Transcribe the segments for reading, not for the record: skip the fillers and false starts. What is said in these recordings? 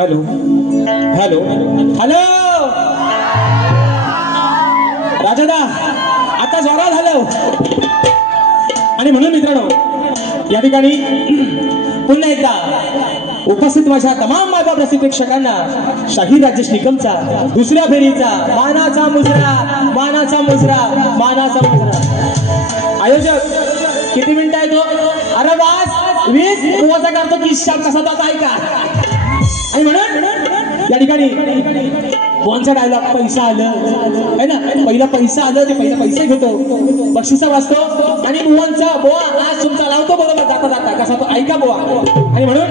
Hello hello hello राजादा, आता जोरात झालं. आणि म्हणून मित्रांनो, या ठिकाणी पुन्हा एकदा उपस्थित माझ्या तमाम मायबाप रसिक प्रेक्षकांना शाहीर राजेश निकमचा दुसऱ्या फेरीचा मानाचा मुजरा, मानाचा मुजरा, मानाचा मुजरा. आयोजक किती मिनिटं आहे तो? अरे वास 20 मोजा करतो की शाम कसा होता ऐका. आणि म्हणून या ठिकाणी बोनचा डायलॉग पैसा आलं है ना, पहिला पैसा आलं ते पहिला पैसे घेतो, बक्षिसा वाचतो आणि बुवांचा बोवा आज तुमचा लावतो बरोबर जाता जाता कसा तो ऐका बोवा. आणि म्हणून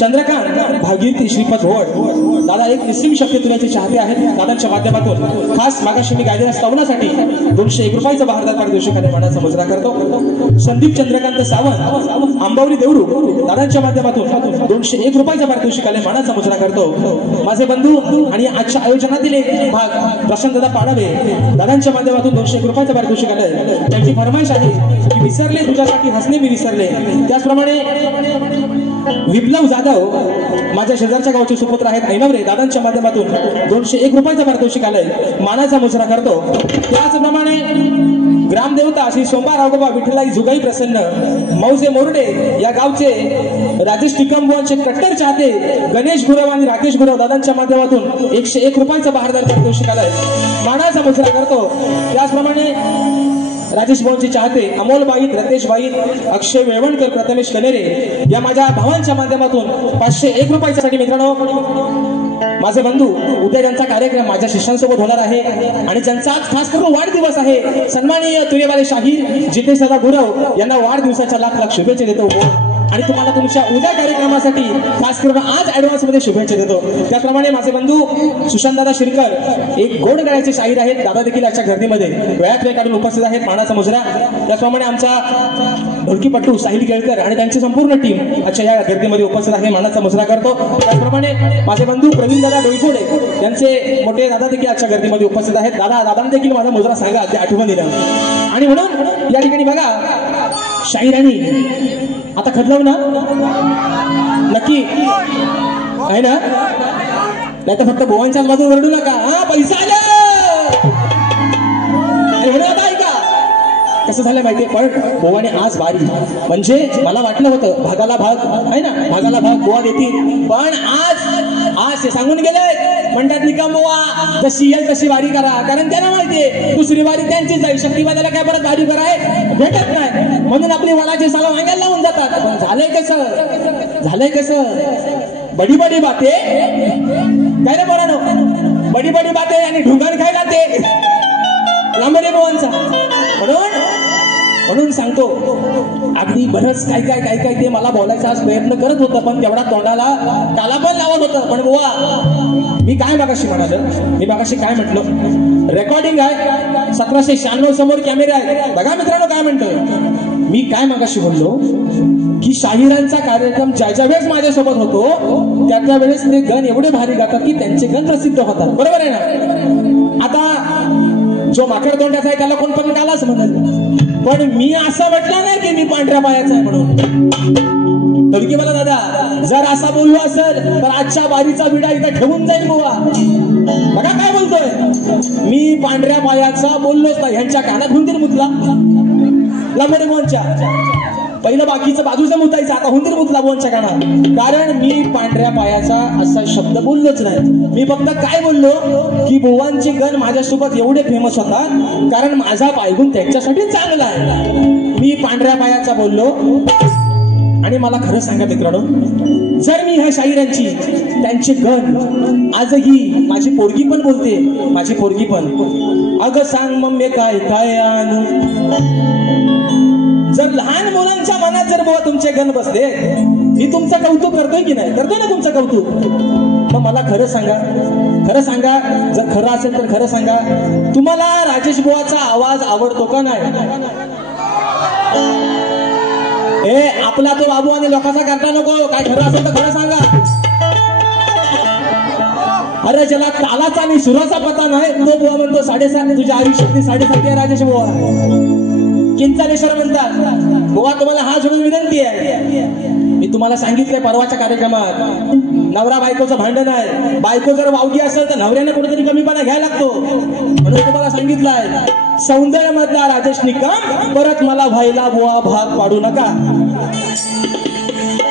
चंद्रकांत भागीरथी श्रीपद भोड दादा एक निस्सीम शक्ती तुल्याचे चाहते आहेत. दादांच्या माध्यमातून खास मागाशी मी गायलेल्या स्तवनासाठी 201 रुपयाचा बहारदार पारितोषिकाने मानाचा मुजरा करतो. संदीप चंद्रकांत सावंत आंबावली देवरू दादांच्या माध्यमातून 201 रुपयाचा पारितोषिकाने मानाचा मुजरा करतो. माझे बंधू आणि आजच्या आयोजनातील एक भाग प्रशांतदा पाडावे दादांच्या माध्यमातून 201 रुपयाचा पारितोषिक आलं. त्यांची फरमाईश आहे की विसरले तुझ्यासाठी हसणे मी विसरले. त्याचप्रमाणे विप्लव जाधव माझ्या शेजारच्या गावचे सुपुत्र आहेत ऐनवरे दादांच्या माध्यमातून 201 रुपयाचा पारितोषिक आलंय, मानाचा मुजरा करतो. त्याचप्रमाणे ग्रामदेवता श्री सोमवार राघोबा विठ्ठलाई जुगाई प्रसन्न मौजे मोरडे या गावचे राजेश निकमबुवांचे कट्टर चाहते गणेश गुरव आणि राकेश गुरव दादांच्या माध्यमातून 101 रुपयाचा बहारदार पारितोषिक आलंय, मानाचा मुजरा करतो. त्याचप्रमाणे राजेश भाऊंचे चाहते अमोल बाईत, रतेश बाईत, अक्षय वेळवणकर, प्रथमेश कनेरे या माझ्या भावांच्या माध्यमातून 501 रुपयासाठी मित्रांनो माझे बंधू उद्या त्यांचा कार्यक्रम माझ्या शिष्यांसोबत होणार आहे आणि त्यांचा खास करून वाढदिवस आहे. सन्माननीय तुरेवाले शाहीर जितेश दादा गुरव यांना वाढदिवसाच्या लाख लाख शुभेच्छा देतो आणि तुम्हाला तुमच्या उद्या कार्यक्रमासाठी खास करून आज ऍडव्हान्स मध्ये शुभेच्छा देतो. त्याचप्रमाणे माझे बंधू सुशांत दादा शिरकर एक गोड गळ्याचे शाहीर आहेत. दादा देखील आजच्या गर्दीमध्ये वेळात वेळ काढून उपस्थित आहेत, मानाचा मुजरा. त्याचप्रमाणे आमचा ढोलकीपट्टू साहिल केळकर आणि त्यांची संपूर्ण टीम आजच्या या गर्दीमध्ये उपस्थित आहे, मानाचा मुजरा करतो. त्याचप्रमाणे माझे बंधू प्रवीण दादा डोईफोडे यांचे मोठे दादा देखील आजच्या गर्दीमध्ये उपस्थित आहेत. दादांना देखील माझा मुजरा सांगा ते आठवणीनं. आणि म्हणून या ठिकाणी बघा शाहिरांनी आता खदलव ना नक्की आहे ना, नाही तर फक्त बोवांच्याच बाजून रडू नका. हा पैसा आला आता ऐका कसं झालं माहितीये. पण बोवाने आज वारी म्हणजे मला वाटलं होतं भागाला भाग आहे ना, भागाला भाग बोवा देतील, पण आज ते सांगून गेले म्हणतात निकम बोवा जशी येईल तशी वारी करा, कारण त्यांना माहितीये दुसरी वारी त्यांचीच जाईल, शक्तीवाद्याला काय परत वारी कराय भेटत नाही म्हणून आपली वडाची साला वांग्याला लावून जातात. पण झालंय कसं बडी बडी बाते काय रे बोलानो, बडी बडी बाते आणि ढुंगार खायला ते लांबरे बोवांचा. म्हणून सांगतो अगदी बरंच काय ते मला बोलायचा आज प्रयत्न करत होतं, पण तेवढा तोंडाला त्याला पण लावत होतं. पण बुवा मी काय मागाशी म्हटलं रेकॉर्डिंग आहे 1796 समोर कॅमेरा आहे. बघा मित्रांनो काय म्हणतोय मी, काय मागाशी बोललो की शाहिरांचा कार्यक्रम ज्या वेळेस माझ्यासोबत होतो त्या वेळेस ते गण एवढे भारी गातात की त्यांचे गण प्रसिद्ध होतात, बरोबर आहे ना. आता जो माकड तोंडाचा आहे त्याला कोण पण कालाच म्हणत, पण मी असं म्हटलं नाही की मी पांढऱ्या पायाचा आहे म्हणून. तरी की मला दादा जर असा बोललो असेल तर आजच्या वारीचा विडा इथं ठेवून जाईल बुवा. बघा काय बोलतोय मी पांढऱ्या पायाचा बोललोच नाही, ह्यांच्या कानात घेऊन मुतला लांबडे मोहनच्या. पहिलं बाकीचं बाजूचं मुतायचं, आता हुंदीर मुतला बोनच्या कानात. कारण मी पांढऱ्या पायाचा असा शब्द बोललोच नाही. मी फक्त काय बोललो की बुवांचे गण माझ्यासोबत एवढे फेमस होतात कारण माझा पायगुण त्यांच्यासाठी चांगला आहे. मी पांढऱ्या पायाचा बोललो. आणि मला खरं सांगा मित्रांनो, जर मी ह्या शाहिरांची त्यांचे गण आजही माझी पोरगी पण बोलते, माझी पोरगी पण, अगं सांग मम्मी काय काय आणू. जर लहान मुलांच्या मनात जर बुवा तुमचे गण बसले, मी तुमचं कौतुक करतोय की नाही? करतोय ना तुमचं कौतुक. मग मला खरं सांगा, खरं सांगा, जर खरं असेल तर खरं सांगा, तुम्हाला राजेश बुवाचा आवाज आवडतो का नाही? आपला तो बाबू आणि लोकांचा करता नको. काय खरं असेल तर खरं सांगा. अरे ज्याला तालाचा आणि सुराचा पता नाही तो बुवा म्हणतो 7.5 तुझ्या आयुष्यातली 7.5 आहे राजेश बुवा. किंचालेश्वर म्हणतात. बुवा तुम्हाला हा सोडून विनंती आहे, मी तुम्हाला सांगितलंय परवाच्या कार्यक्रमात, नवरा बायकोचं भांडण आहे. बायको जर वावगी असेल तर नवऱ्याने कुठेतरी कमीपणा घ्यायला लागतो. म्हणून तुम्हाला सांगितलंय सौंदर्य मधला राजेश निकम परत मला व्हायला बुवा भाग पाडू नका.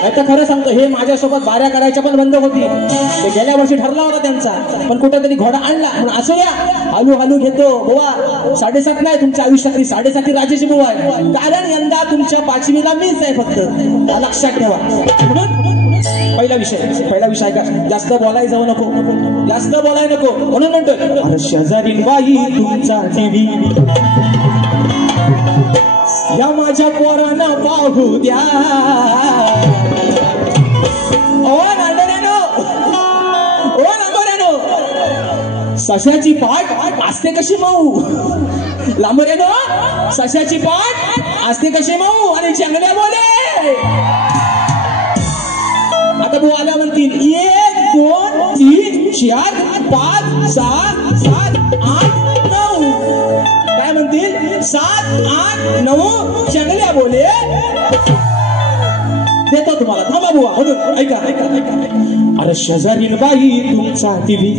आता खरं सांगतो, हे माझ्यासोबत बाऱ्या करायच्या पण बंद होती. ते गेल्या वर्षी ठरला होता त्यांचा, पण कुठेतरी घोडा आणला. म्हणून असू द्या, हलू हलू घेतो बुवा. 7.5 नाही तुमच्या आयुष्यातली 7.5 राजेश बुवा आहे. कारण यंदा तुमच्या 5वीला मीच आहे फक्त, लक्षात ठेवा. म्हणून पहिला विषय का, जास्त बोलायला जाऊ नको, जास्त बोलायला नको. म्हणून म्हणतोय शेजारी बाई तुमचा टीव्ही या माझ्या पोरांना पाहू द्या. ओ नांदऱ्यानो, ओ नांदऱ्यानो, सश्याची पाठ असते कशी मऊ. लांबऱ्यानो, सश्याची पाठ असते कशी मऊ आणि जंगल्या बोले. आता भाऊ आल्या म्हणतील 1 2 3 4 5 6 7 8 9. काय म्हणतील? 7 8 9 जंगल्या बोले. देतो तुम्हाला, थांबा बुवा. म्हणून ऐका, अरे शेजारी बाई तुमचा टीव्ही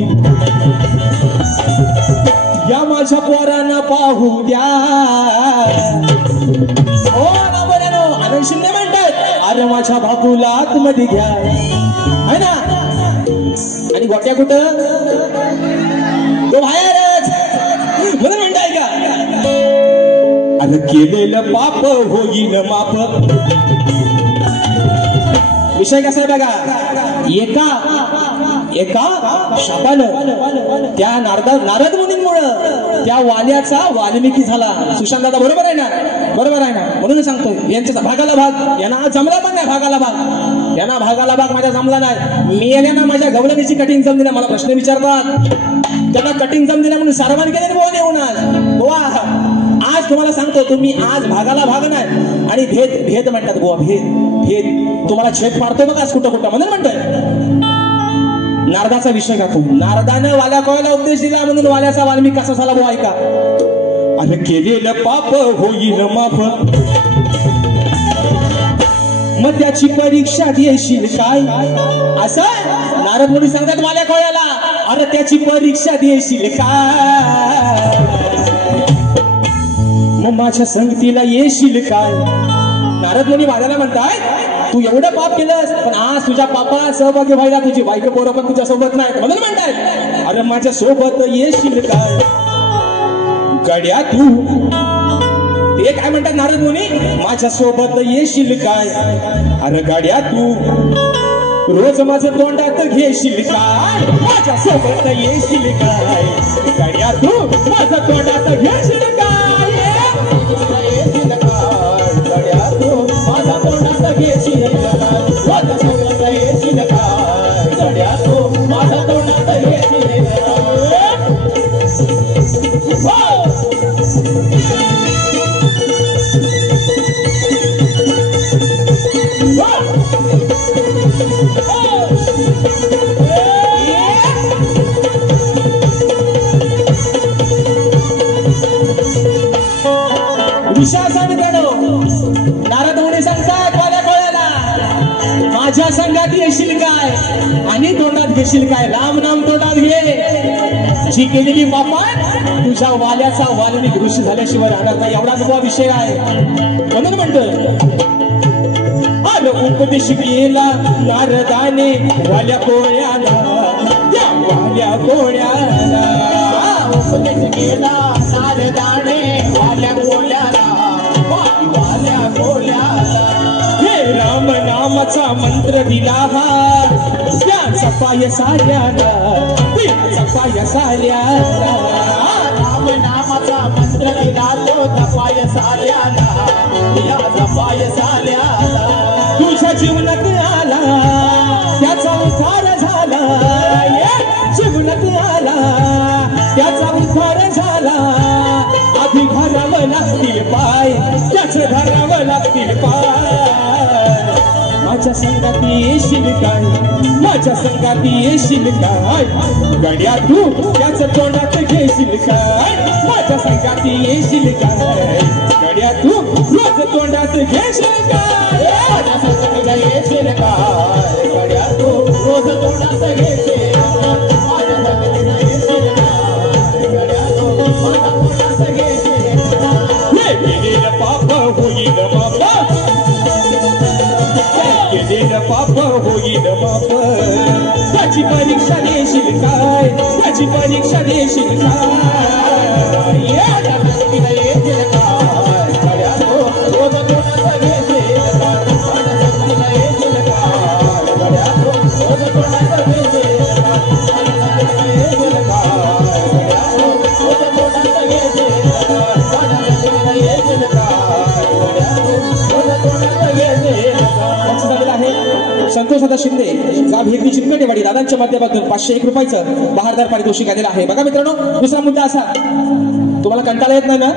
या माझ्या पोरांना पाहू द्या. ओ ना बऱ्यानो, आनंद शिंदे म्हणतात अरे माझ्या बाबूला आतमध्ये घ्या, है ना. आणि गोट्या कुठं? तो बाहेरच. म्हणून म्हणताय का अरे केलेलं पाप होईल माप. विषय कसा आहे बघा, एका शापानं त्या नारद मुनींमुळं त्या वाल्याचा वाल्मिकी झाला. सुशांत दादा बरोबर आहे ना? बरोबर आहे ना? म्हणून सांगतोय यांच्या भागाला भाग, यांना जमला पण नाही भागाला भाग. यांना भागाला भाग माझ्या जमला नाही. मी यांना माझ्या गवळणीची कटिंग जम दिला. मला प्रश्न विचारतात, त्यांना कटिंग जम दिला म्हणून सारवान केले बोल येऊन आज तुम्हाला सांगतो, तुम्ही आज भागाला भाग नाही आणि भेद म्हणतात बुवा. भेद तुम्हाला छेद पाडतो बघा कुठं कुठं. म्हणून म्हणतोय नारदाचा विषय का, नारदानं वाल्या कोयला उपदेश दिला म्हणून वाल्याचा वाल्मिक कसा झाला बुवा. ऐका, अरे केलेलं पाप होईल माफ, मग त्याची परीक्षा देशील काय. असं नारद मुनी सांगतात वाल्या कोयला, अरे त्याची परीक्षा देशील काय. मग माझ्या संगतीला येशील काय. नारद मुनी वाल्याला म्हणताय तू एवढं पाप केलंस, पण आज तुझ्या पापात सहभागी व्हायला तुझी बायको पोरं पण तुझ्या सोबत नाही. म्हणून म्हणताय अरे माझ्या सोबत येशील काय. गड्या तू, ते काय म्हणतात नारद मुनी, माझ्या सोबत येशील काय. अरे गाड्या तू रोज माझं तोंडात घेशील काय. माझ्या सोबत येशील काय. गाड्या तू माझं तोंडात घेशील काय. गड्या तू माझ्या तोंडात घेशील काय. माझ्या सोबत येशील काय. गड्या तू माझ्या तोंडात घेशील काय. नारद मुनी सांगतात वाल्या कोळ्याला, माझ्या संघात येशील काय आणि तोंडात घेशील काय. राम नाम तोंडात घे. जी केलेली पापात तुझ्या वाल्याचा वाल्मिक ऋषी झाल्याशिवाय राहणार नाही. एवढाच हा विषय आहे. म्हणून म्हणतोय उपदेश केला नारदाने वाल्या कोळ्याला, त्या वाल्या कोळ्याला उपदेश केला नारदाने वाल्या कोळ्याला, वाल्या कोळ्याला. हे राम नामाचा मंत्र दिला हा त्या सपाय साऱ्याला, सपाय साऱ्याला. राम नामाचा मंत्र दिला तो तपाय साल्याला, या तपाय साल्याला. तुझ्या जीवनात आला त्याचा उद्धार झाला, जीवनात आला त्याचा उद्धार झाला. आधी धरावं लागतील पाय, त्याच धरावं लागतील पाय. माझ्या संगाती येशील काय, माझ्या संगाती येशील काय, गड्या तू त्याच तोंडात घेशील काय. माझ्या संगाती येशील काय, गड्या तू रोज तोंडात घेशील काय. माझ्या संगतीला येशील काय, गड्या तू रोज तोंडात घेशील. माझ्या संगतीला येशील काय, गड्या तू रोज तोंडात घेशील. हे केलेलं पाप होईल माप, केलेलं पाप होईल माप. त्याची परीक्षा देशील काय, त्याची परीक्षा देशील काय. माझ्या संगतीला येशील काय, गड्या तू रोज तोंडात घेशील. माझ्या संगतीला येशील काय, गड्या तू रोज तोंडात घेशील. माझ्या संगतीला येशील काय, गड्या तू रोज तोंडात घेशील. माझ्या संगतीला येशील काय, गड्या तू रोज तोंडात घेशील. त्यांचं झालेलं आहे संतोष दादा शिंदे, गाव हेरणी चिमकटेवाडी, दादांच्या माध्यमातून 501 रुपयाचं बहारदार पारितोषिक आलेलं आहे. बघा मित्रांनो, दुसरा मुद्दा असा, तुम्हाला कंटाळा येत नाही ना,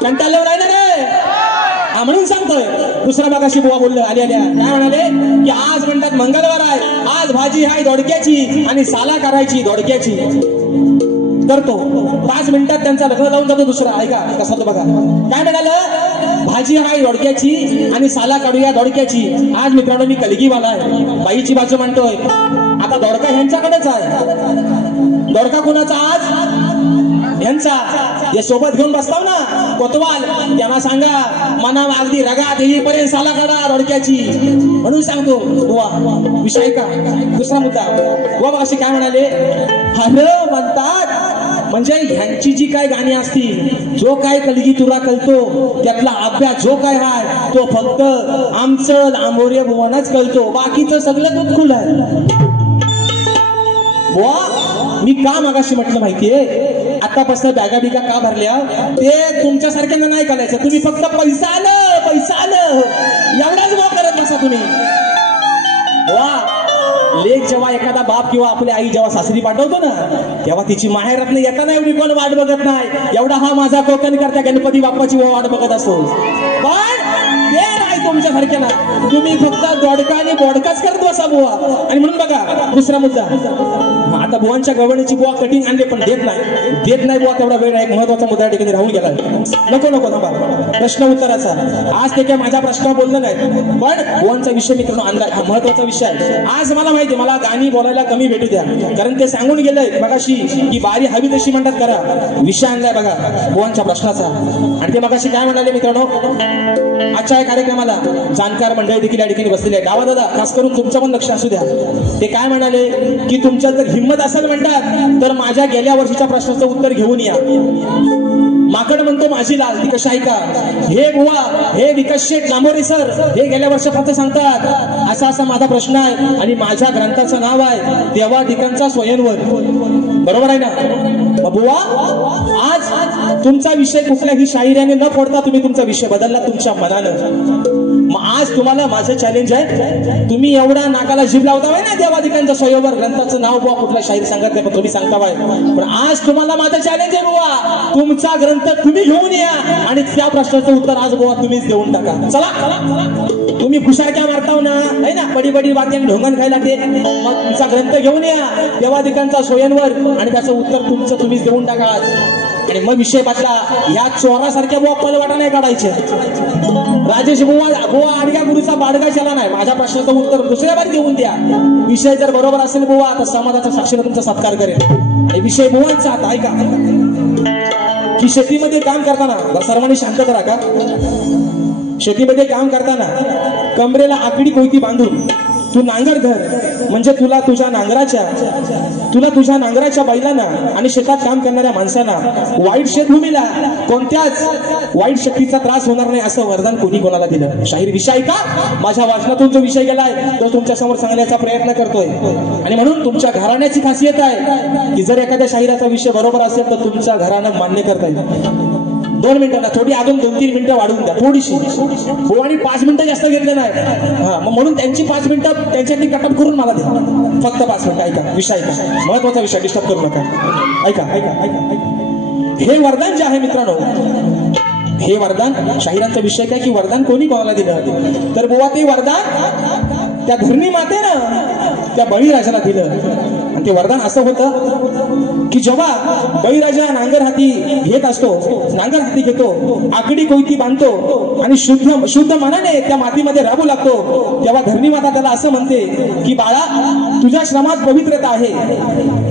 कंटाळल्यावर नाही ना रे, हा म्हणून सांगतोय. दुसरा बघाशी बुवा बोललं आल्या आल्या काय म्हणाले की आज म्हणतात मंगळवार आहे, आज भाजी आहे दोडक्याची आणि साला करायची दोडक्याची. करतो 5 मिनिटात त्यांचा लग्न लावून जातो दुसरा. ऐका कसा तो बघा काय म्हणालं, भाजी आहे दोडक्याची आणि साला काढूया दोडक्याची. आज मित्रांनो मी कलगीवाला आहे, बाईची बाजू म्हणतोय. आता दोडका ह्यांच्याकडेच आहे, दोडका कोणाचा आज ह्यांचा. जे सोबत घेऊन बसताव ना कोतवाल, त्यांना सांगा मना अगदी रगात येईपर्यंत साला काढा दोडक्याची, म्हणून सांगतो बुवा. विषय का दुसरा मुद्दा बुवा असे काय म्हणाले, हर म्हणतात म्हणजे ह्यांची जी काय गाणी असतील, जो काय कलगी तुला कळतो त्यातला अभ्यास जो काय आहे तो फक्त आमचं आंबोरे भुवनच कळतो, बाकीचं सगळं तुटकुल आहे. बुवा मी का मागाशी म्हटलं माहितीये, आतापासून बॅगा बिगा का भरल्या ते तुमच्यासारख्यांना नाही करायचं. तुम्ही फक्त पैसा आलं एवढाच भाव करत बसा तुम्ही. वा लेख जेव्हा एखादा बाप किंवा आपली आई जेव्हा सासरी पाठवतो ना, तेव्हा तिची माहेरातनं येताना एवढी कोण वाट बघत नाही. एवढा हा माझा कोकण करता गणपती बाप्पाची वाट बघत असतो. पण ते नाही तुमच्यासारख्याला, तुम्ही फक्त दोडका आणि बोडकाच करत बसा बुवा. आणि म्हणून बघा दुसरा मुद्दा, आता बुवांच्या गवळणीची बुवा कटिंग आणले पण देत नाही बुवा. तेवढा वेळ एक महत्वाचा मुद्दा ठिकाणी राहून गेला. नको थांबा, प्रश्न उत्तराचा. आज ते काय माझ्या प्रश्न बोललं नाही, पण बुवांचा विषय मित्रांनो अंदाज हा महत्वाचा विषय आहे. आज मला माहिती, मला गाणी बोलायला कमी भेटू द्या, कारण ते सांगून गेलंय मगाशी की बारी हवी तशी म्हणतात करा. विषय आणलाय बघा बुवांच्या प्रश्नाचा. आणि ते मगाशी काय म्हणाले मित्रांनो, आजच्या कार्यक्रमाला जाणकार मंडळी देखील या ठिकाणी बसलेले आहे. गावा दादा खास करून तुमचं पण लक्ष असू द्या. ते काय म्हणाले की तुमच्यात जर हिंमत असेल म्हणतात तर माझ्या गेल्या वर्षीच्या प्रश्नाचं उत्तर घेऊन या. माकड म्हणतो माझी लाल, ती कशी ऐका. हे बुवा हे विकास शेठ जांभोरे सर हे गेल्या वर्षापासून सांगतात असा माझा प्रश्न आहे आणि माझ्या ग्रंथाचं नाव आहे देवा ठिकाणचा स्वयंवर. बरोबर आहे ना बुवा. आज तुमचा विषय कुठल्याही शाहिराने न फोडता तुम्ही तुमचा विषय बदलला तुमच्या मनानं. आज तुम्हाला माझं चॅलेंज आहे, तुम्ही एवढा नाकाला जीभ लावताय ना देवाधिकांच्या स्वयंवर ग्रंथाचं नाव बुवा कुठला शाहीर सांगत नाही पण तुम्ही सांगताय. पण आज तुम्हाला माझं चॅलेंज आहे बुवा, तुमचा ग्रंथ तुम्ही घेऊन या आणि त्या प्रश्नाचं उत्तर आज बुवा तुम्हीच देऊन टाका. चला तुम्ही खुशारक्या मारताव ना है ना, बडी बडी बातें ढोंगण खायला ते, मग तुमचा ग्रंथ घेऊन या देवाधिकांचा स्वयंवर आणि त्याचं उत्तर तुमचं तुम्हीच देऊन टाका. आणि मग विषय बदला. ह्या चोरासारख्या बुवा पलवाटा नाही काढायचे. राजेश बुवा आडग्या गुरुचा बाडगा चला नाही, माझ्या प्रश्नाचं उत्तर दुसऱ्या बारी देऊन द्या. विषय जर बरोबर असेल बुवा तर समाजाच्या साक्षीने तुमचा सत्कार करेल. आणि विषय बुवांचा आता ऐका की शेतीमध्ये काम करताना सर्वांनी शांत करा का. शेतीमध्ये काम करताना कमरेला आकडी कोयती बांधून तू नांगर धर, म्हणजे तुला तुझ्या नांगराच्या बैलांना आणि शेतात काम करणाऱ्या माणसांना वाईट शेतभूमीला कोणत्याच वाईट शक्तीचा त्रास होणार नाही असं वरदान कोणी कोणाला दिलं. शाहीर विषय का माझ्या वाचनातून जो विषय गेलाय तो तुमच्या समोर सांगण्याचा प्रयत्न करतोय. आणि म्हणून तुमच्या घराण्याची खासियत आहे की जर एखाद्या शाहिराचा विषय बरोबर असेल तर तुमच्या घरानं मान्य करता येईल. 2 मिनिटांना थोडी अजून 2-3 मिनिटं वाढवून द्या थोडीशी हो, आणि 5 मिनिटं जास्त घेतले नाही. हा मग म्हणून त्यांची 5 मिनिटं त्यांच्यातली कटअप करून मला द्या. फक्त 5 मिनिटं ऐका विषय, ऐका महत्वाचा विषय, डिस्टर्ब करू नका. ऐका ऐका ऐका ऐका हे वरदान जे आहे मित्रांनो, हे वरदान शाहिरांचा विषय काय की वरदान कोणी कोणाला दिलं तर बुवा ते वरदान त्या धरणी मातेनं त्या बळीराजाला दिलं. आणि ते वरदान असं होतं की जेव्हा बळीराजा नांगर हाती घेतो, आकडी कोयती बांधतो आणि शुद्ध मनाने त्या मातीमध्ये राबू लागतो, तेव्हा धरणी माता त्याला असं म्हणते की बाळा तुझ्या श्रमात पवित्रता आहे,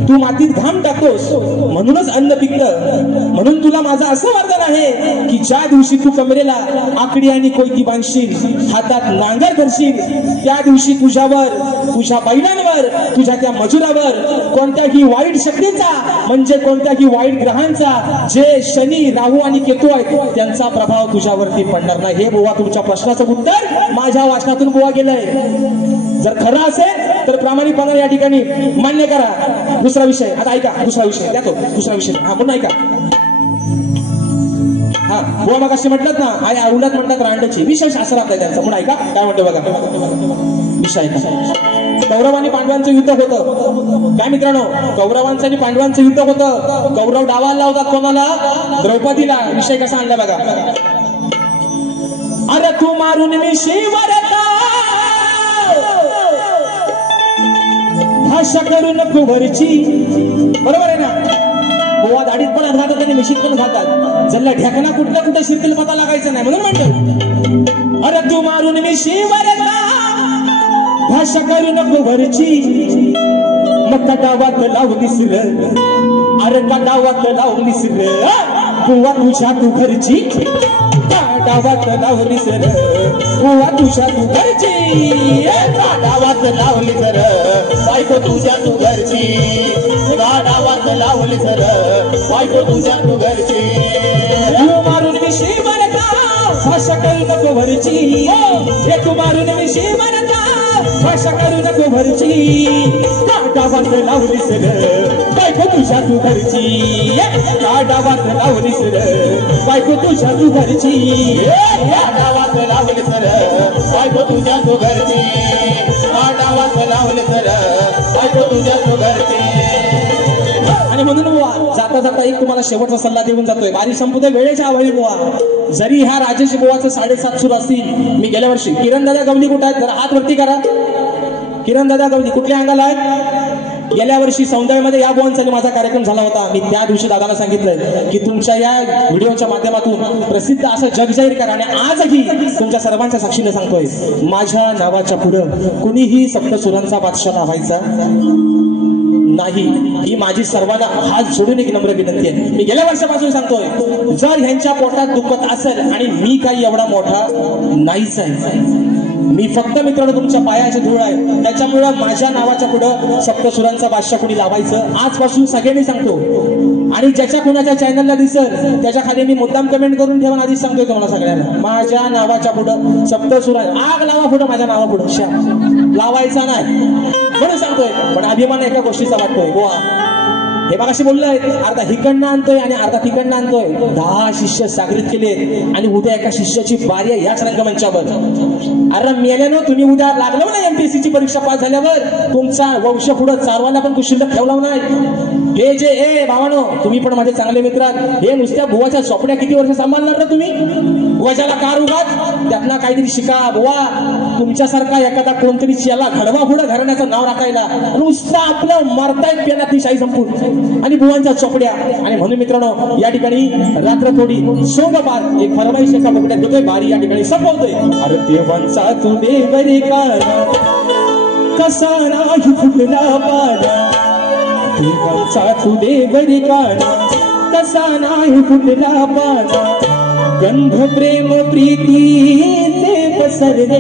तू मातीत घाम टाकतोस म्हणूनच अन्न पिकतं. म्हणून तुला माझं असं वरदान आहे की ज्या दिवशी तू कमरेला आकडी आणि कोयती बांधशील, हातात नांगर धरशील, त्या दिवशी तुझ्यावर, तुझ्या बैलांवर, तुझ्या त्या मजुरावर कोणत्याही वाईट शक्तीचा म्हणजे कोणत्याही वाईट ग्रहांचा, जे शनी, राहू आणि केतू आहेत त्यांचा प्रभाव तुझ्यावरती पडणार नाही. हे बुवा तुमच्या प्रश्नाचं उत्तर माझ्या वाचनातून बुवा गेलंय. जर खरं असेल तर प्रामाणिकपणे या ठिकाणी मान्य करा. दुसरा विषय आता ऐका, दुसरा विषय द्या तो दुसरा विषय. हा म्हणून ऐका, हा बुवा मग अशी म्हटलं ना आई औलाद म्हणतात रांडची, विषय शास्त्रात आहे त्यांचा. म्हणून ऐका काय म्हणतो बघा विषय. कौरव आणि पांडवांचं युद्ध होतं. काय मित्रांनो, कौरवांचं आणि पांडवांचं युद्ध होतं. कौरव डावाला लावतात कोणाला? द्रौपदीला. विषय कसा आणला बघा. अरे तू मारून मी शिवरता भाषा करू नको वरची. बरोबर आहे ना? गोवा दाढीत पण घालतात आणि मिशीत पण घालतात. जल्ला ढेकणा कुठल्या कुठे शिरतील पता लागायचं नाही म्हणून म्हणतो अरे तू मारून मी शिवरता भाषा करू नको वरची. मग कटावात लावलीस र, अरे कटावात लावलीस र बुवा तुझ्या तू घरची. कटावात लावलीस र बुवा तुझ्या तू घरची. गाडावात लावलीस र बायको तुझ्या तू घरची. गाडावात लावलीस र बायको तुझ्या तू घरची. तू मारून मी शिवरता भाषा करू नको वरची. हे तू मारून मी शिवरता भाषा करू नको भरची. गाडावात लावलीस र बायको तुझ्या तू घरची. गाडावात लावलीस र बायको तुझ्या तू घरची. गाडावात लावलीस र बायको तुझ्या तू घरची. गाडावात लावलीस र बायको तुझ्या तू घरची. आणि म्हणून बुवा जाता जाता एक तुम्हाला शेवटचा सल्ला देऊन जातोय. बारी संपूदे वेळेच्या अभावी बुवा. जरी ह्या राजेश बुवाचं 7:30 सुरू असतील. मी गेल्या वर्षी किरण दादा गवली कुठे आहेत? जरा हात वरती करा. किरण दादा गवली कुठल्या अंगाला आहेत? गेल्या वर्षी सौंदर्यामध्ये या बुवांचा माझा कार्यक्रम झाला होता. मी त्या दिवशी दादाला सांगितलंय की तुमच्या या व्हिडिओच्या माध्यमातून प्रसिद्ध असं जग जाहीर करा. आणि आजही तुमच्या सर्वांच्या साक्षीने सांगतोय माझ्या नावाच्या पुढं कुणीही सप्तसुरांचा बादशाह व्हायचा नाही. ही माझी सर्वांना हात जोडून एक नम्र विनंती आहे. मी गेल्या वर्षापासून सांगतोय जर ह्यांच्या पोटात दुखत असेल, आणि मी काही एवढा मोठा नाहीच आहे, मी फक्त मित्रांनो तुमच्या पायाचे धूळ आहे, त्याच्यामुळे माझ्या नावाच्या पुढं सप्तसुरांचा बादशाह कोणी लावायचं आजपासून सगळ्यांनी सांगतो. आणि ज्याच्या कुणाच्या चॅनलला दिसल त्याच्या खाली मी मुद्दाम कमेंट करून ठेवून आधीच सांगतोय तुम्हाला सगळ्यांना, माझ्या नावाच्या पुढं सप्तसुरा आग लावा पुढं माझ्या नावा पुढं लावायचा नाही म्हणून सांगतोय. पण अभिमान एका गोष्टीचा वाटतोय बुवा, हे बघ अशी बोललोय अर्धा हिकडनं आणतोय आणि अर्धा तिकडनं आणतोय. 10 शिष्य सागरित केले आणि उद्या एका शिष्याची बारी आहे याच रंगमंचावर. अरे मेल्यानो तुम्ही उद्या लागलो ना MPSC ची परीक्षा पास झाल्यावर तुमचा वंश पुढे चारवायला पण कुशिल्लक ठेवला नाही. हे जे भावानो तुम्ही पण माझे चांगले मित्र आहात. हे नुसत्या बुवाच्या चोपड्या किती वर्ष सांभाळणार ना तुम्ही? वजाला कार उगाच त्यातनं काहीतरी शिका बुवा. तुमच्यासारखा एखादा कोणतरी याला घडवा पुढे घराण्याचं नाव राखायला नुसतं आपलं मरतायत पेनात ती शाही संपूर्ण आणि बुवांच्या चोपड्या. आणि म्हणून मित्रांनो या ठिकाणी रात्र थोडी सोंगपार एक फरमाईश एका बोकड्यात देतोय, बारी या ठिकाणी संपवतोय. अरे देवांचा तू देवरी काना कसा नाही फुटला पाना. देवांचा तू देवरी काना कसा नाही फुटला पाना. गंध प्रेम प्रीती पसरले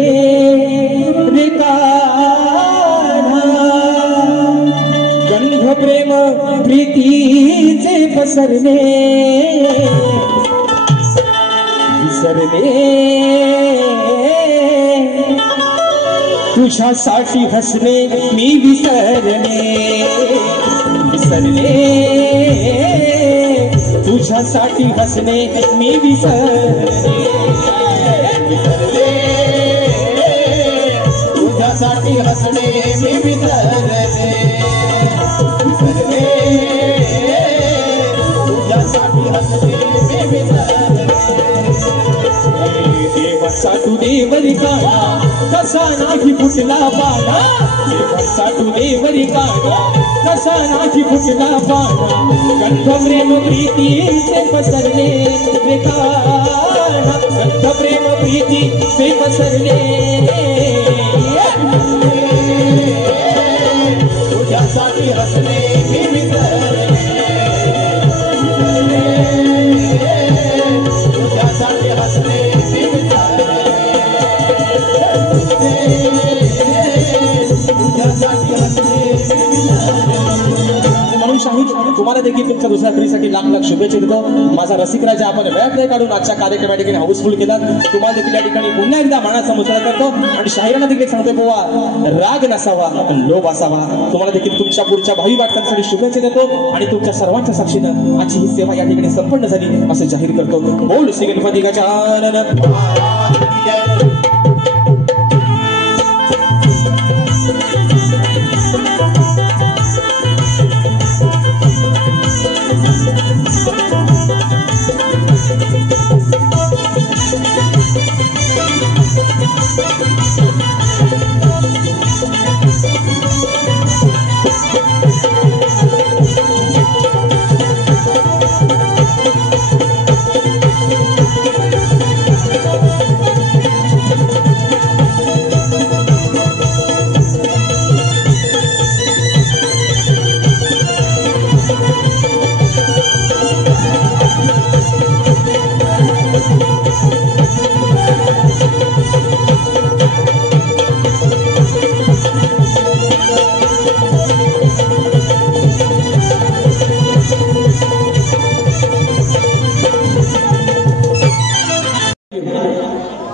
रे कान्हा, गंध प्रेम प्रीतीचे पसरले विसरले तुझ्यासाठी हसणे मी विसरले विसरले तुझ्यासाठी हसणे मी विसरले विसरले तुझ्यासाठी हसणे मी विसरले विसरले तुझ्यासाठी हसणे मी विसरले देवाचा तू देवरी काढा कसा नाही फुटला पाडा देवाचा तू देवरी काढा कसा नाही फुटला पाडा गंध प्रेम प्रीतीचे पसरले रे कान्हा, गंध प्रेम प्रीतीचे पसरले तुझ्यासाठी हसणे मी विसरले तुझ्यासाठी हसणे मी विसरले तुझ्यासाठी हसणे म्हणून शाहीद तुम्हाला देखील तुमच्या दुसऱ्या फेरीसाठी लाख लाख शुभेच्छा देतो. माझा रसिकराजा आपण वेळ काढून आजच्या कार्यक्रम या ठिकाणी हाऊसफुल केला. तुम्हाला देखील या ठिकाणी पुन्हा एकदा मानाचा मुजरा करतो आणि शाहिरांना देखील सांगतो बोवा राग नसावा लोभ असावा. तुम्हाला देखील तुमच्या पुढच्या भावी वाटचालीसाठी शुभेच्छा देतो आणि तुमच्या सर्वांच्या साक्षीनं आजची ही सेवा या ठिकाणी संपन्न झाली असं जाहीर करतो. बोल श्री गणपती गजानन.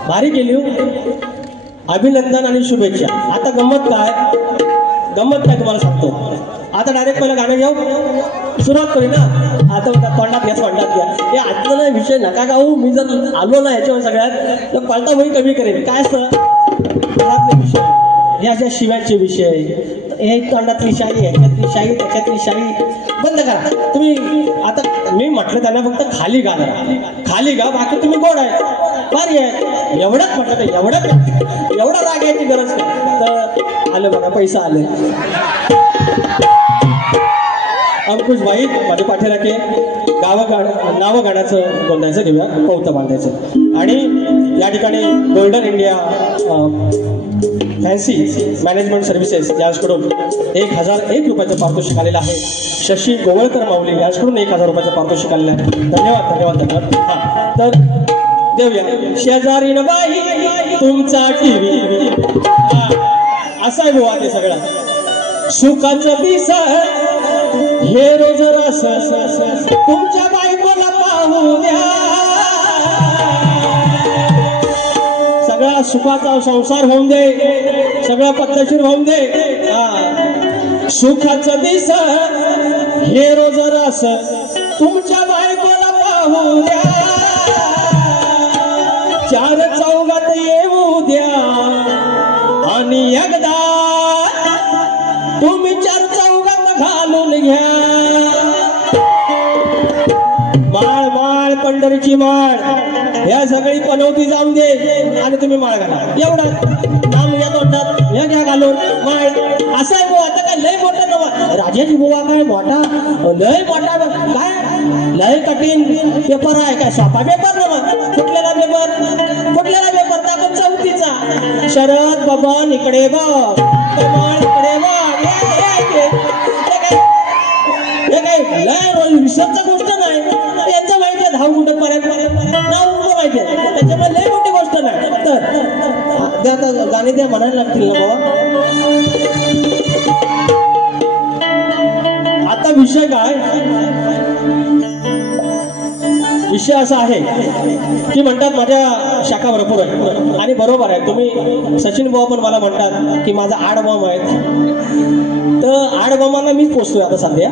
भारी केली अभिनंदन आणि शुभेच्छा. आता गंमत काय तुम्हाला सांगतो. आता डायरेक्ट पहिलं गाणं घेऊ सुरुवात करू ना. आता तोंडात घ्या तोंडात घ्या हे आजचा नाही विषय नका गाऊ. मी जर आलो ना याच्यावर सगळ्यात तर पळता वही कमी करेन. काय असतं घरातले विषय या ज्या शिव्याचे विषय हे तोंडातली शाही ह्याच्यातली शाही त्याच्यातली शाही बंद करा तुम्ही. आता मी म्हटलं त्यांना फक्त खाली गा खाली गा बाकी तुम्ही गोड आहे भारी आहे एवढंच म्हटलं. एवढा राग यायची गरज नाही. तर आलं बघा पैसा आले. अंकुश भाई माझे पाठीराखे नावं गाण्याचं गोंधायचं घेऊया कौतं बांधायचं. आणि या ठिकाणी golden India fancy management services याचकडून 1001 रुपयाचं पारितोषिक आलेलं आहे. शशी गोवळकर माऊली याचकडून 1000 रुपयाचं पारितोषिक आलेलं आहे. धन्यवाद. हा तर देऊया शेजारी न बाई तुमचा टीव्ही असा आहे बुवा ते सगळं सुखाचं दिस हे रोज रस तुमच्या बायकोला पाहू द्या. सगळा सुखाचा संसार होऊन दे सगळं पद्धतशीर होऊन दे. सुखाचं दिस हे रोज रस तुमच्या बायकोला पाहू द्या. चार चौघात येऊ द्या आणि एकदा तुम्ही चार चौघात घालून घ्या. माळ माळ पंढरीची माळ ह्या सगळी पनवती जाऊन दे आणि तुम्ही माळ घाला. एवढा नाम या तोंडात ह्या घ्या घालून माळ असं आहे बुवा. आता काय लय मोठा नवा राजाची बुवा काय मोठा लय मोठा काय लय कठीण पेपर आहे काय सोपा पेपर नवा. कुठलेला पेपर टाकून चौथीचा. शरद बबन इकडे बघ कमळ इकडे बघ. हे काय लय विसरचा गोष्ट नाही. यांचं माहिती आहे 10 गुंठ पर्यंत नाव माहिती आहे त्याच्यामुळे लय मोठी गोष्ट नाही. तर पाणी द्या म्हणायला लागतील ना बाबा. आता विषय काय, विषय असा आहे की म्हणतात माझ्या शाखा भरपूर आहे आणि बरोबर आहे. तुम्ही सचिन भाऊ पण मला म्हणतात की माझा 8 बॉम्ब आहेत, तर 8 बॉम्बांना मीच पोचतोय आता सध्या.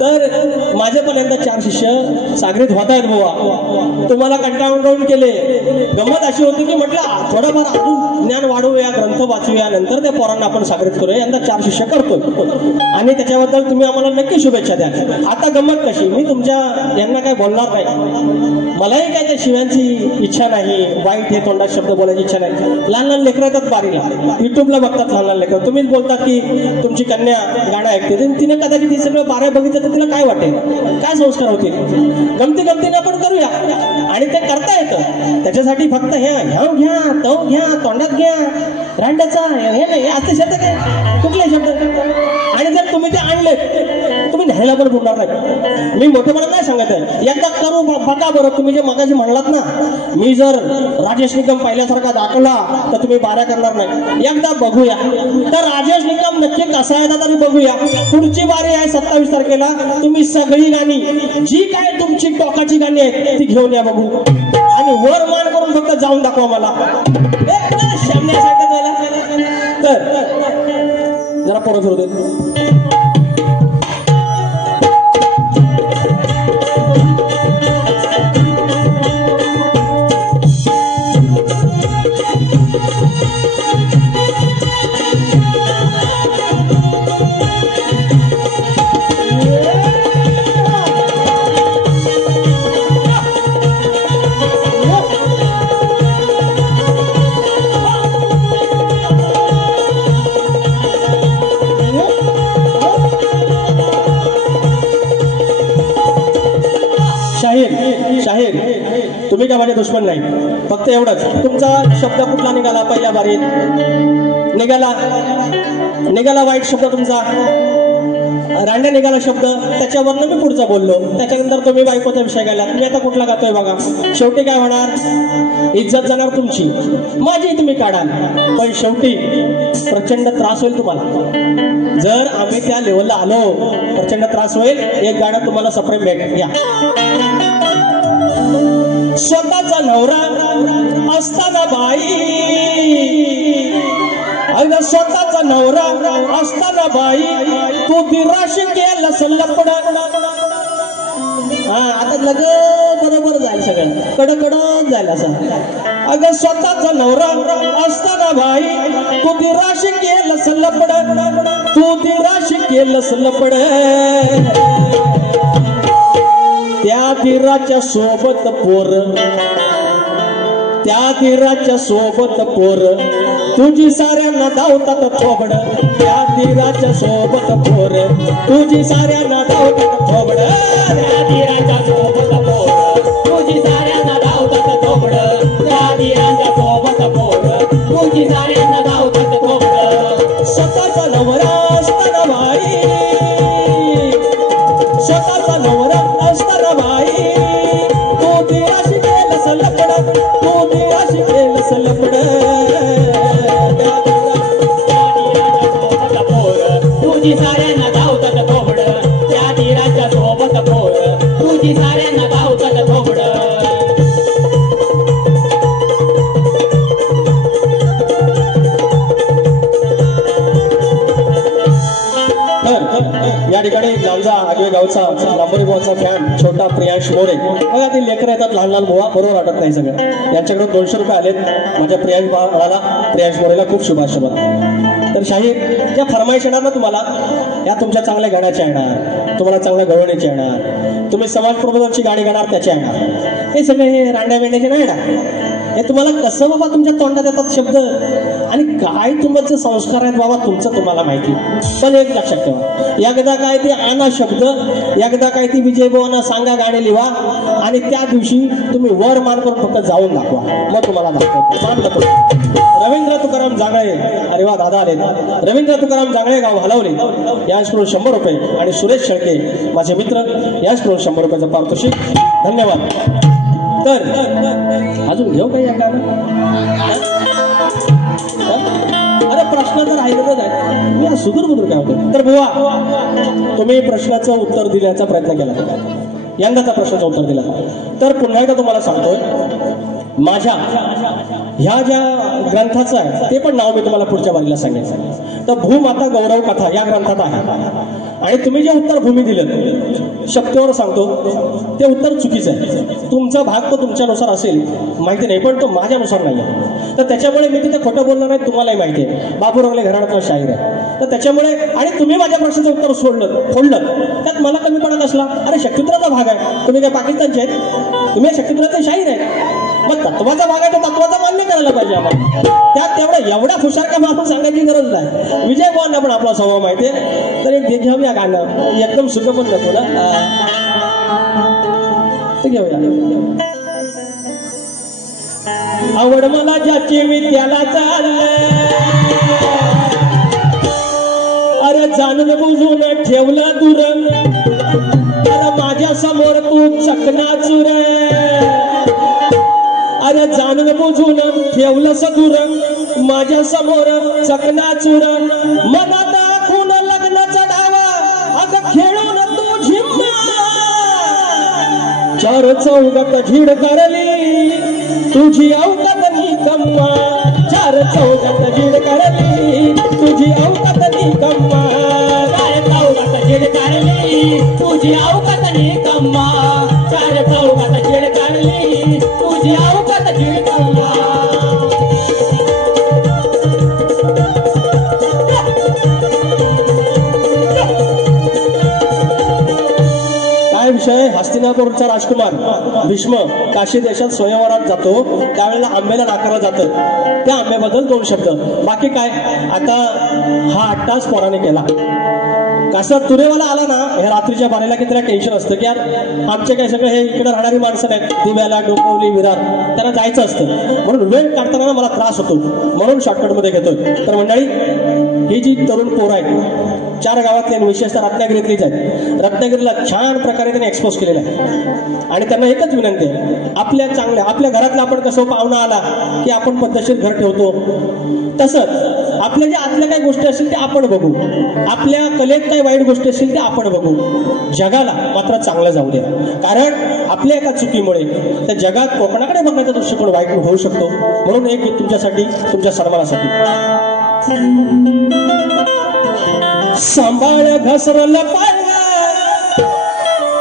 तर माझे पण एकदा 4 शिष्य सागरीत होत आहेत बुवा. तुम्हाला कंटाळून केले. गंमत अशी होती की म्हटलं थोडंफार अजून ज्ञान वाढवूया, ग्रंथ वाचूया, नंतर त्या पोरांना आपण सागरीत करूया. यंदा 4 शिष्य करतोय आणि त्याच्याबद्दल तुम्ही आम्हाला नक्की शुभेच्छा द्या. आता गंमत कशी, मी तुमच्या यांना काय बोलणार नाही, मलाही काय त्या शिव्यांची इच्छा नाही, वाईट हे तोंडात शब्द बोलायची इच्छा नाही. लहान लहान लेकरं येतात बारीला, युट्यूबला बघतात लहान लहान लेकरं. तुम्हीच बोलतात की तुमची कन्या गाणं ऐकते, तिने कदाचित हे सगळं 12 बघितलं तिला काय वाटेल, काय संस्कार होतील. गमतीने आपण करूया आणि ते करता येतं. त्याच्यासाठी फक्त हे ह्याव घ्या, तव घ्या, तोंडात घ्या, रांड्याचा हे नाही असे शब्द काय, कुठले शब्द. आणि जर तुम्ही ते आणले तुम्ही न्यायला पण बोलणार नाही. मी मोठेपणा नाही सांगत आहे, एकदा करू बघा बरं. तुम्ही जे मगाशी म्हणलात ना, मी जर राजेश निकम पहिल्यासारखा दाखवला तर तुम्ही 12 करणार नाही. एकदा बघूया. तर राजेश निकम नक्की कसा आहे तरी बघूया. पुढची बारी आहे 27 तारखेला. तुम्ही सगळी गाणी जी काय तुमची टोकाची गाणी आहेत ती घेऊन या बघू आणि वर मान करून फक्त जाऊन दाखवा मला. तर जरा परत होते. शाहीर तुम्ही काय माझे दुश्मन नाही, फक्त एवढंच. तुमचा शब्द कुठला निघाला पहिल्या बारीत, निघाला वाईट शब्द तुमचा, रांड्या निघाला शब्द, त्याच्यावरनं मी पुढचा बोललो. त्याच्यानंतर तुम्ही बायकोचा विषय गेला. मी आता कुठला गातोय बघा. शेवटी काय होणार, इज्जत जाणार तुमची, माझी तुम्ही काढाल, पण शेवटी प्रचंड त्रास होईल तुम्हाला. जर आम्ही त्या लेवलला आलो प्रचंड त्रास होईल. एक गाणं तुम्हाला सप्रेम भेट या. स्वतःचा नवरा असताना बाई, अगं स्वतःचा नवरा असताना बाई, तू दिराशी केला सल्लपड. आता लग बरोबर जाईल सगळं, कडकडच जाईल असं. अगं स्वतःचा नवरा असताना बाई, तू दिराशी केलं सल्लपड, तू दिराशी केलं सल्लपड. त्या दिराच्या सोबत पोर, त्या दिराच्या सोबत पोर, तुझी साऱ्यांना धावतात थोबड. त्या दिराच्या सोबत पोर, तुझी साऱ्यांना धावतात थोबड. त्या दिराच्या सोबत पोर, तुझी साऱ्यांना धावतात थोबड. त्या दिराच्या सोबत पोर, तुझी साऱ्यांना धावतात थोबड. स्वतःचा नवरा असताना बाई, स्वतःचा नवरा असताना बाई, तू दिराशी केलं सल्लपड, तू दिराशी केलं सल्लपड. तुझी साऱ्यांना धावतात थोबड. त्या दिराच्या सोबत पोर, तुझी साऱ्यांना धावतात थोबड. या ठिकाणी लांजा आगवे गावचा लांबोरी भावाचा फॅन छोटा प्रियांश मोरे बघा. ते लेकर येतात लहान लहान बुवा, बरोबर वाटत नाही सगळं. यांच्याकडून 200 रुपये आलेत माझ्या प्रियांश बाळाला, प्रियांश मोरेला खूप शुभाशुभ. तर शाहीर ज्या फरमाईश येणार ना तुम्हाला, या तुमच्या चांगल्या गाण्याच्या येणार, तुम्हाला चांगल्या गवळणीच्या येणार, तुम्ही समाज प्रबोधनची गाणी गाणार त्याच्या येणार. हे सगळे हे रांड्या वेंड्याचे नाही येणार. हे तुम्हाला कसं बाबा तुमच्या तोंडात येतात शब्द आणि काय तुमचं संस्कार आहेत बाबा तुमचं तुम्हाला माहिती. पण एक लक्षात ठेवा, एकदा काय ते आणा शब्द, एकदा काय ती विजय भावांना सांगा गाणे लिहा आणि त्या दिवशी तुम्ही वर मान करून फक्त जाऊन दाखवा, मग तुम्हाला दाखवतो. रवींद्र तुकाराम जांगळे, अरे वा दादा आले. रवींद्र तुकाराम जांगळे गाव हलवले, याचकडून 100 रुपये आणि सुरेश शेळके माझे मित्र याचकडून 100 रुपयाचं पारितोषिक. धन्यवाद. तर अजून घेऊ काही या गाणं. अरे प्रश्न तर राहिलेलंच आहे, मी सुदूर बुदूर काय होतो. तर बुवा तुम्ही प्रश्नाचं उत्तर दिण्याचा प्रयत्न केला, यंदाचा प्रश्नाचं उत्तर दिला. तर पुन्हा एकदा तुम्हाला सांगतोय, माझ्या ह्या ज्या ग्रंथाचं आहे ते पण नाव मी तुम्हाला पुढच्या बारीला सांगायचं. तर भूमाता गौरव कथा या ग्रंथात आहे. आणि तुम्ही जे उत्तर भूमी दिलं शक्तीवर सांगतो ते उत्तर चुकीचं आहे. तुमचा भाग तो तुमच्यानुसार असेल माहिती नाही, पण तो माझ्यानुसार नाही आहे. तर त्याच्यामुळे मी तिथे खोटं बोलणार नाही, तुम्हालाही माहिती आहे. बाबू रंगले घराण्यातला शाहीर आहे. तर त्याच्यामुळे आणि तुम्ही माझ्या प्रश्नाचं उत्तर फोडलं त्यात मला कमी पडत असला. अरे शक्तित्राचा भाग आहे, तुम्ही काय पाकिस्तानचे आहेत? तुम्ही शक्तित्राचे शाहीर आहेत. मग तत्वाचा भाग आहे, तो तत्वाचा मान्य करायला पाहिजे आम्हाला. त्यात एवढ्या हुशार काम आपण सांगायची गरज नाही. विजय भावांना पण आपला स्वभाव माहिती आहे. तर एक घेऊया गाणं, एकदम सुख पण नको ना, ते घेऊया. आवड मला ज्याची मी त्याला चाललंय, अरे जाणून बुजून ठेवलं दूर, अरे माझ्या समोर तू चकनाचूर, अरे जाणून बुजून ठेवलं दूर, माझ्या समोर चकनाचूर. मनात आखून लग्नाचा डावा, अगं खेळून तू झिम्मा, चार चौघात झीड करली तुझी अवकात निकम्मा, चार चौघात झीड करली तुझी अवकात निकम्मा, चार चौघात झीड करली तुझी अवकात निकम्मा, चार चौघात झीड करली तुझी अवकात निकम्मा. विषय हस्तिनापूरचा राजकुमार भीष्म काशी देशात स्वयंवरात जातो, त्यावेळेला आंब्याला नाकारलं जातं. त्या आंब्याबद्दल 2 शब्द. बाकी काय, आता हा 8 तास पोराने केला. कसं तुरेवाला आला ना ह्या रात्रीच्या बारेला की त्याला टेन्शन असतं की यार आमचे काय सगळे हे इकडे राहणारी माणसं नाहीत, दिव्याला डोंबिवली विरार, त्यांना जायचं असतं. म्हणून वेळ काढताना मला त्रास होतो, म्हणून शॉर्टकटमध्ये घेतोय. तर मंडळी, ही जी तरुण पोरं आहेत 4 गावातले, विशेषतः रत्नागिरीतलीच आहेत. रत्नागिरीला छान प्रकारे त्यांनी एक्सपोज केलेला आहे. आणि त्यांना एकच विनंती आहे, आपल्या घरातला आपण कसं पाहुणा आला की आपण पद्धतशीर घर ठेवतो, तसंच आपल्या ज्या आतल्या काही गोष्टी असतील त्या आपण बघू, आपल्या कलेत काही वाईट गोष्टी असतील त्या आपण बघू. जगाला मात्र चांगलं जाऊ द्या, कारण आपल्या एका चुकीमुळे त्या जगात कोकणाकडे बघण्याचा दृष्टिकोन वाईट होऊ शकतो. म्हणून एक गीत तुमच्यासाठी, तुमच्या सन्मानासाठी. सांभाळ घसरलं पाळलं,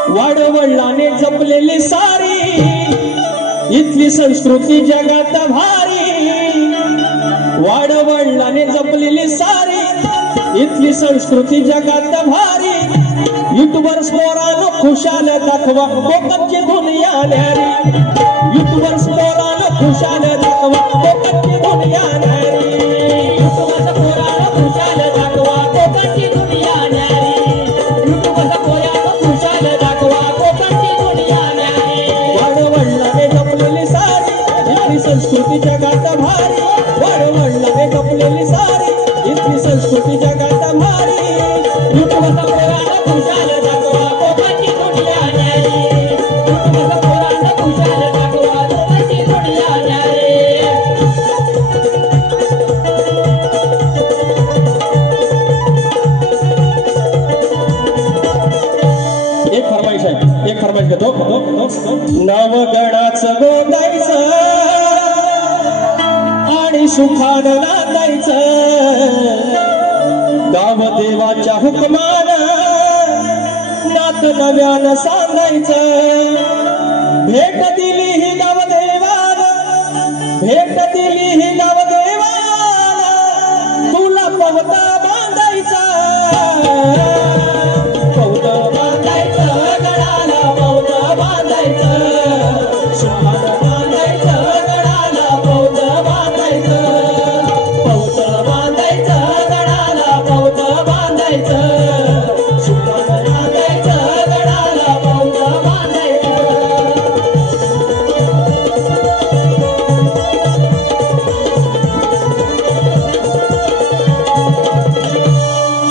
वाडवडिलाने जपलेली सारी, इथली संस्कृती जगात भारी, वाडवडिलाने जपलेली सारी, इथली संस्कृती जगात भारी. युट्यूबर्स पोरानो खुशाल दाखवा कोकणची दुनिया न्यारी, युट्यूबर्स पोरानो खुशाल दाखवा कोकणची दुनिया न्यारी, युट्यूबर्स पोरानो खुशाल दाखवा कोकणची दुनिया न्यारी, युट्यूबर्स पोरानो खुशाल दाखवा कोकणची दुनिया न्यारी. वाडवडिलाने जपलेली सारी, इथली संस्कृती जगात भारी, वाडवडिलाने जपलेली सारी, इथली संस्कृती जगात भारी. युट्यूबर्स पोरानो खुशाल दाखवा कोकणची दुनिया न्यारी, युट्यूबर्स पोरानो खुशाल दाखवा कोकणची दुनिया न्यारी. एक फरमाईश आहे, एक फरमाईश घेतो. नवगणाचं गोंदायचं आणि सुखानं नांदायचं, गाव देवाच्या हुकमानं नात नव्यानं सांगायचं. भेट दिली ही गावदेवानं, भेट दिली ही गावदेवानं, तुला पवता बांधायचा, पवता बांधायचं गडाला, पवता बांधायचं, सुखानं बांधायचं गडाला, पवता बांधायचं, पवता बांधायचं गडाला, पवता बांधायचं, सुखानं बांधायचं गडाला, पवता बांधायचं.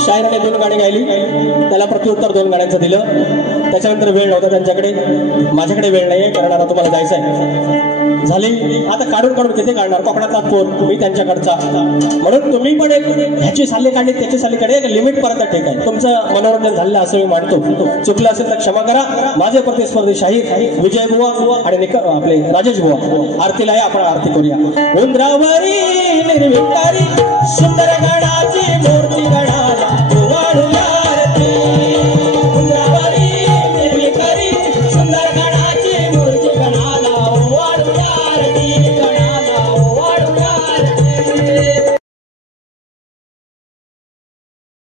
शायराने 2 गाणी गायली, त्याला प्रत्युत्तर 2 गाण्यांचं दिलं. त्याच्यानंतर वेळ नव्हता त्यांच्याकडे, माझ्याकडे वेळ नाहीये कारण आता तुम्हाला जायचं आहे. झाली आता काढून काढून किती काढणार कोकणातला पोर मी त्यांच्याकडचा म्हणून तुम्ही पण एक ह्याची साली काढली त्याची साली काढली एक लिमिट पर्यंत ठीक आहे तुमचं मनोरंजन झालेलं असं मी मानतो चुकलं असेल तर क्षमा करा माझे प्रतिस्पर्धी शाहीर विजय बुवा आणि आपले राजेश बुवा आरतीला आहे आपण आरती करूया उंदरावरी निर्विकारी सुंदर गाण्याची